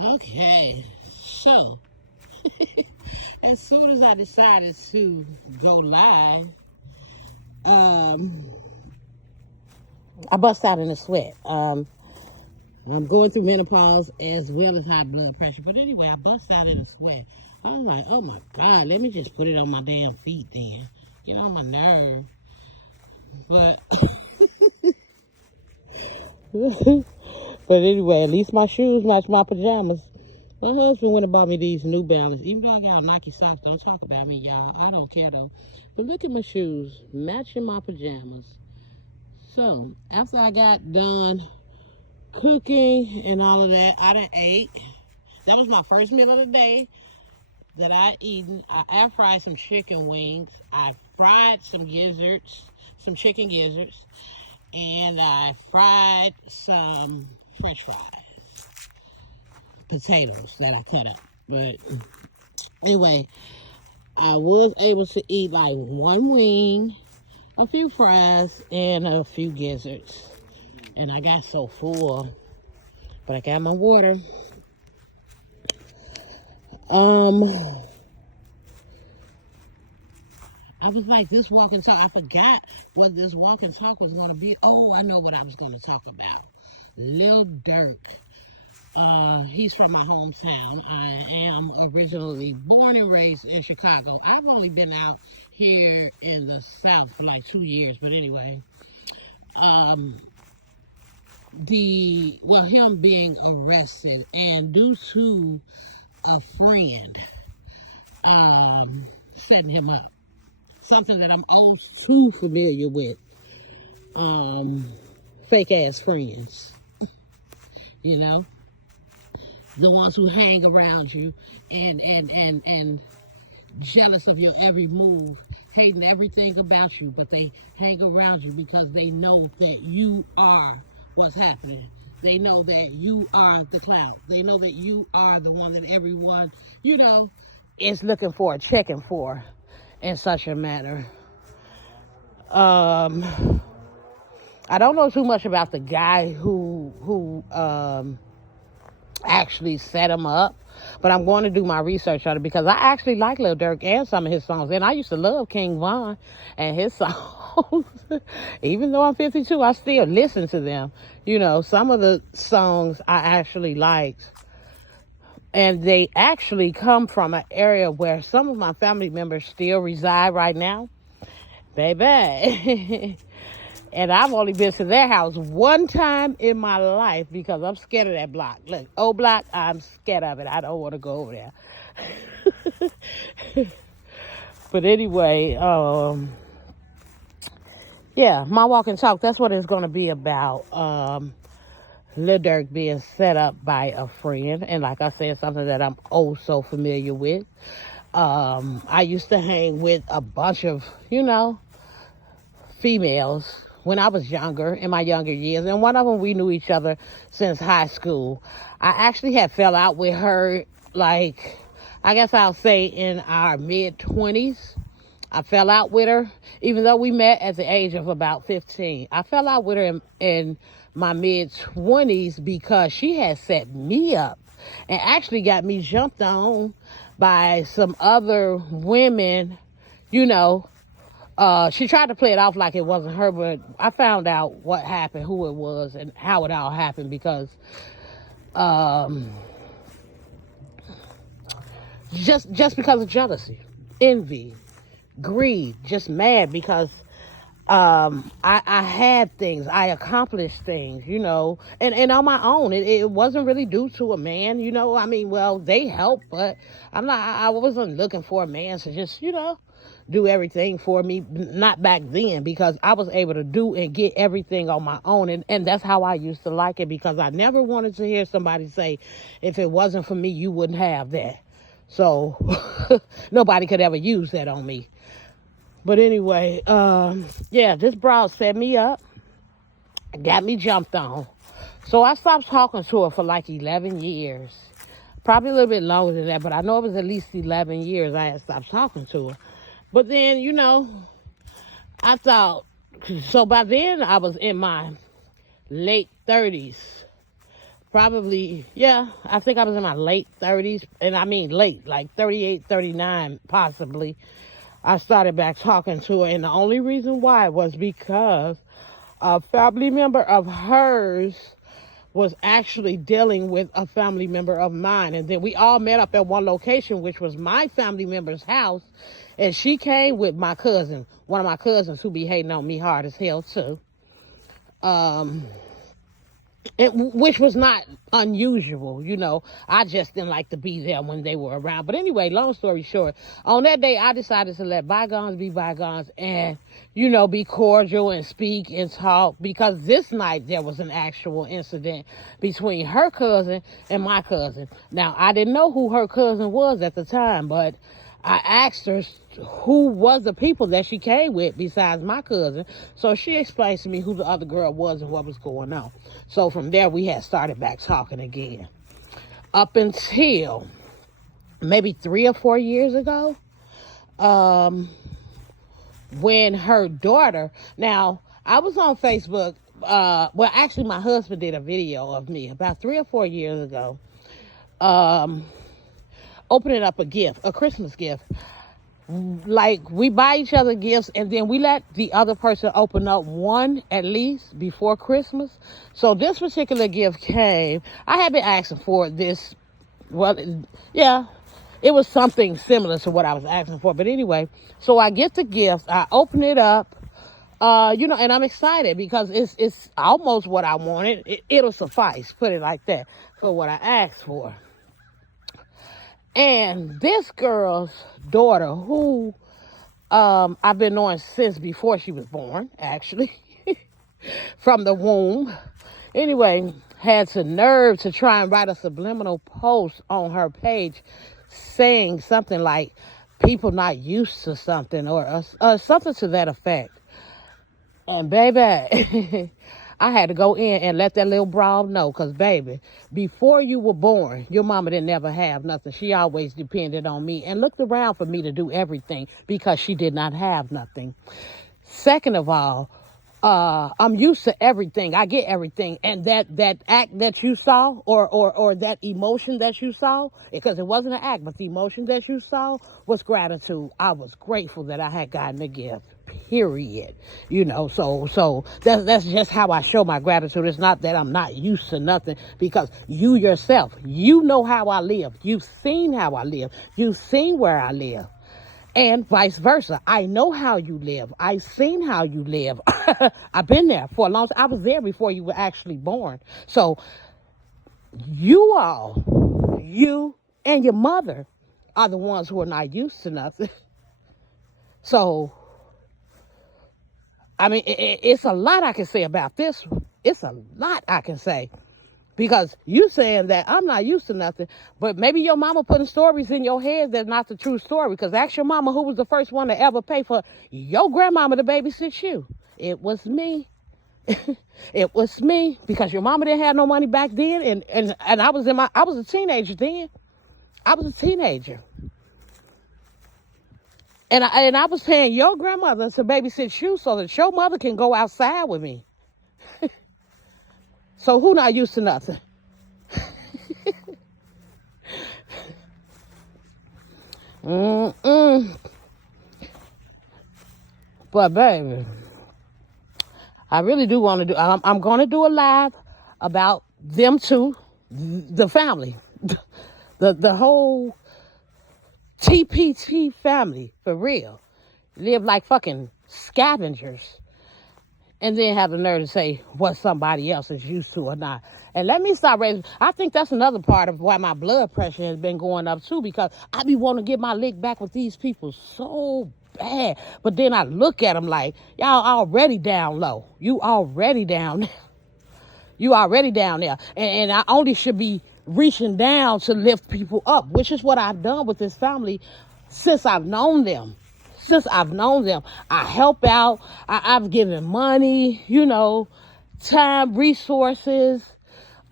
Okay, so as soon as I decided to go live, um, I bust out in a sweat. I'm going through menopause as well as high blood pressure. But anyway, I bust out in a sweat. I was like, oh my God, let me just put it on my damn feet then. Get on my nerve. But but anyway, at least my shoes match my pajamas. My husband went and bought me these New Balance. Even though I got Nike socks, don't talk about me, y'all. I don't care though. But look at my shoes, matching my pajamas. So, after I got done cooking and all of that, I done ate. That was my first meal of the day that I eaten. I air fried some chicken wings. I fried some gizzards, some chicken gizzards. And I fried some French fries. Potatoes that I cut up. But anyway, I was able to eat like one wing, a few fries, and a few gizzards. And I got so full. But I got my water. I was like, this walk and talk. I forgot what this walk and talk was going to be. Oh, I know what I was going to talk about. Lil Durk. He's from my hometown. I am originally born and raised in Chicago. I've only been out here in the South for like 2 years, but anyway, him being arrested and due to a friend, setting him up, something that I'm all too familiar with, fake ass friends, you know? The ones who hang around you and jealous of your every move, hating everything about you, but they hang around you because they know that you are what's happening. They know that you are the clout. They know that you are the one that everyone, is looking for, checking for in such a manner. I don't know too much about the guy who actually set him up, but I'm going to do my research on it because I actually like Lil Durk and some of his songs, and I used to love King Von and his songs. Even though I'm 52, I still listen to them. Some of the songs I actually liked, and they actually come from an area where some of my family members still reside right now, baby. And I've only been to their house one time in my life because I'm scared of that block. Look, old block, I'm scared of it. I don't want to go over there. But anyway, yeah, my walk and talk, that's what it's going to be about. Lil Durk being set up by a friend. And like I said, something that I'm oh so familiar with. I used to hang with a bunch of, females when I was younger, in my younger years, and one of them, we knew each other since high school. I actually had fell out with her, like, I guess I'll say in our mid-20s. I fell out with her, even though we met at the age of about 15. I fell out with her in my mid-20s because she had set me up and actually got me jumped on by some other women, she tried to play it off like it wasn't her, but I found out what happened, who it was, and how it all happened because just because of jealousy, envy, greed, just mad because I had things, I accomplished things, and on my own. It wasn't really due to a man, I mean, well, they helped, but I wasn't looking for a man to just, do everything for me, not back then, because I was able to do and get everything on my own. And that's how I used to like it, because I never wanted to hear somebody say, if it wasn't for me, you wouldn't have that. So nobody could ever use that on me. But anyway, yeah, this broad set me up, got me jumped on. So I stopped talking to her for like 11 years. Probably a little bit longer than that, but I know it was at least 11 years I had stopped talking to her. But then, I thought, so by then I was in my late 30s. probably, yeah, I think I was in my late 30s, and I mean late, like 38, 39, possibly. I started back talking to her, and the only reason why was because a family member of hers was actually dealing with a family member of mine. And then we all met up at one location, which was my family member's house. And she came with my cousin, one of my cousins who be hating on me hard as hell too. Which was not unusual, you know. I just didn't like to be there when they were around. But anyway, long story short, on that day, I decided to let bygones be bygones and, you know, be cordial and speak and talk, because this night there was an actual incident between her cousin and my cousin. Now, I didn't know who her cousin was at the time, but I asked her who was the people that she came with besides my cousin. So she explained to me who the other girl was and what was going on. So from there, we had started back talking again. Up until maybe 3 or 4 years ago, when her daughter, now I was on Facebook, well, actually my husband did a video of me about 3 or 4 years ago, opening up a gift, a Christmas gift. Like, we buy each other gifts and then we let the other person open up one at least before Christmas. So this particular gift came. I had been asking for this. Well, yeah, it was something similar to what I was asking for. But anyway, so I get the gift. I open it up, you know, and I'm excited because it's almost what I wanted. It'll suffice, put it like that, for what I asked for. And this girl's daughter, who I've been knowing since before she was born, actually, from the womb, anyway, had the nerve to try and write a subliminal post on her page saying something like, people not used to something, or something to that effect. And baby, I had to go in and let that little broad know, because, baby, before you were born, your mama didn't ever have nothing. She always depended on me and looked around for me to do everything because she did not have nothing. Second of all, I'm used to everything. I get everything. And that act that you saw, or that emotion that you saw, because it wasn't an act, but the emotion that you saw was gratitude. I was grateful that I had gotten a gift. Period. You know, so that's just how I show my gratitude. It's not that I'm not used to nothing, because you yourself, you know how I live. You've seen how I live. You've seen where I live. And vice versa. I know how you live. I've seen how you live. I've been there for a long time. I was there before you were actually born. So you all, you and your mother are the ones who are not used to nothing. So, I mean, it's a lot I can say about this. It's a lot I can say. Because you saying that I'm not used to nothing, but maybe your mama putting stories in your head that's not the true story. Because ask your mama who was the first one to ever pay for your grandmama to babysit you. It was me. It was me, because your mama didn't have no money back then, and I was a teenager then. I was a teenager. And I was paying your grandmother to babysit you so that your mother can go outside with me. So who not used to nothing? But baby, I really do want to do, I'm going to do a live about them two, the family, the whole TPT family, for real. Live like fucking scavengers. And then have the nerve to say what somebody else is used to or not. And let me stop raising. I think that's another part of why my blood pressure has been going up too, because I be wanting to get my lick back with these people so bad. But then I look at them like, y'all already down low. You already down there. You already down there. And I only should be reaching down to lift people up, which is what I've done with this family since I've known them. I help out. I've given money, you know, time, resources,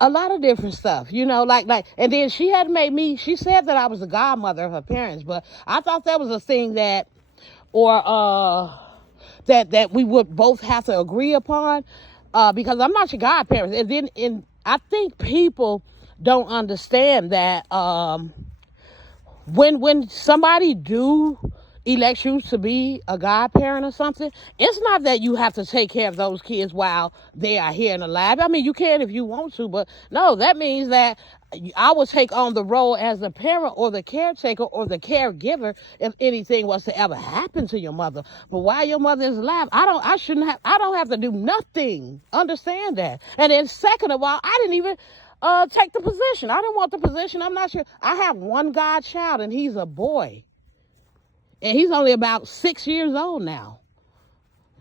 a lot of different stuff, you know, like, and then she had made me, she said that I was the godmother of her parents, but I thought that was a thing that, or, that we would both have to agree upon, because I'm not your godparents. And then I think people don't understand that when somebody do elect you to be a godparent or something, it's not that you have to take care of those kids while they are here and alive. I mean, you can if you want to, but no, that means that I would take on the role as the parent or the caretaker or the caregiver if anything was to ever happen to your mother. But while your mother is alive, I don't have to do nothing. Understand that. And then second of all, I didn't even take the position. I didn't want the position. I'm not sure. I have one godchild and he's a boy. And he's only about 6 years old now.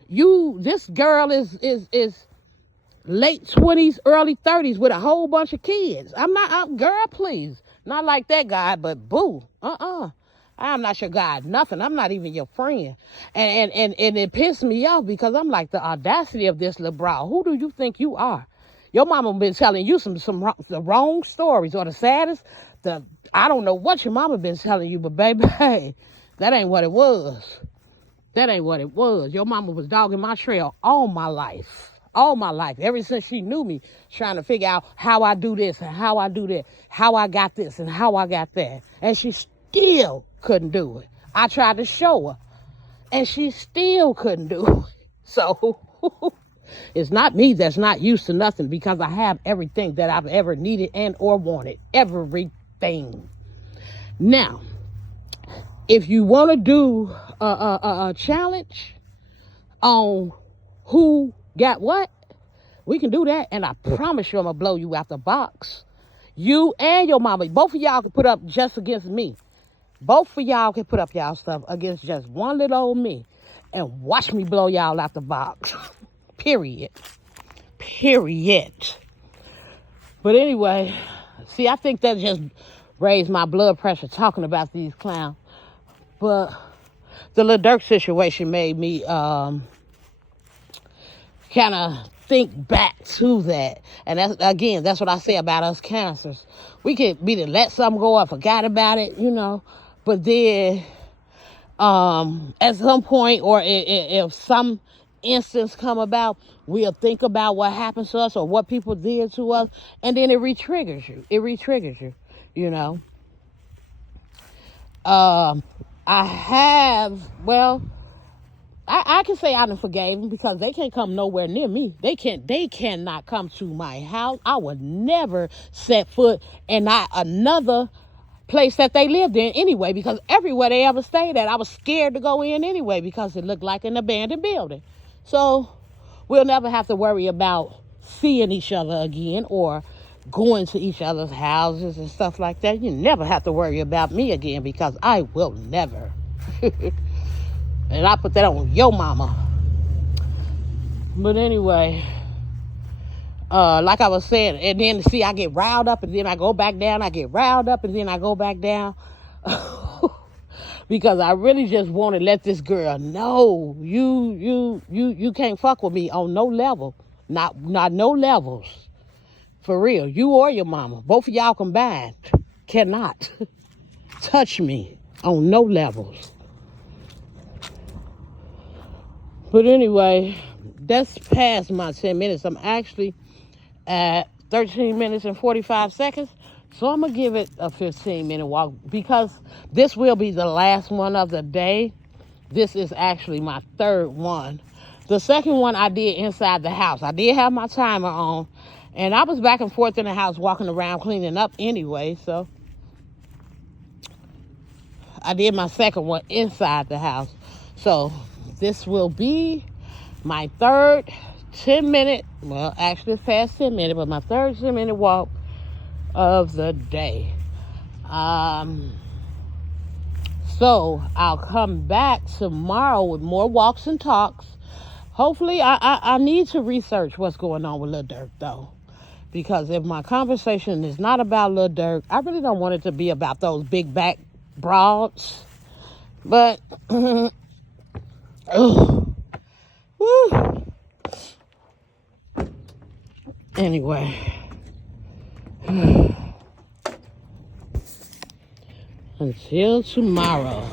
This girl is late 20s, early 30s with a whole bunch of kids. Girl, please. Not like that guy, but boo. I'm not your guy, nothing. I'm not even your friend. And it pissed me off because I'm like, the audacity of this little bra. Who do you think you are? Your mama been telling you the wrong stories or the saddest. I don't know what your mama been telling you, but baby, hey, that ain't what it was. That ain't what it was. Your mama was dogging my trail all my life. All my life. Ever since she knew me, trying to figure out how I do this and how I do that. How I got this and how I got that. And she still couldn't do it. I tried to show her. And she still couldn't do it. So, it's not me that's not used to nothing because I have everything that I've ever needed and or wanted. Everything. Now, if you want to do a challenge on who got what, we can do that. And I promise you I'm going to blow you out the box. You and your mama, both of y'all can put up just against me. Both of y'all can put up y'all stuff against just one little old me. And watch me blow y'all out the box. Period. But anyway, see, I think that just raised my blood pressure talking about these clowns. But the Lil Durk situation made me kind of think back to that. And that's what I say about us cancers. We could be to let something go or forgot about it, But then at some point or if some instance come about, we'll think about what happened to us or what people did to us. And then it re-triggers you. I can say I done forgave them because they can't come nowhere near me. They cannot come to my house. I would never set foot in not another place that they lived in anyway, because everywhere they ever stayed at, I was scared to go in anyway because it looked like an abandoned building. So we'll never have to worry about seeing each other again or going to each other's houses and stuff like that. You never have to worry about me again because I will never. And I put that on your mama. But anyway, like I was saying, and then see, I get riled up and then I go back down. I get riled up and then I go back down. Because I really just want to let this girl know you can't fuck with me on no level. Not no levels. For real. You or your mama. Both of y'all combined cannot touch me on no levels. But anyway, that's past my 10 minutes. I'm actually at 13 minutes and 45 seconds. So I'm going to give it a 15-minute walk because this will be the last one of the day. This is actually my third one. The second one I did inside the house. I did have my timer on. And I was back and forth in the house walking around cleaning up anyway. So I did my second one inside the house. So this will be my third 10-minute, well, actually it's past 10 minutes, but my third 10-minute walk of the day. So I'll come back tomorrow with more walks and talks. Hopefully, I need to research what's going on with Lil Durk, though. Because if my conversation is not about Lil Durk, I really don't want it to be about those big back broads. But, anyway. Until tomorrow.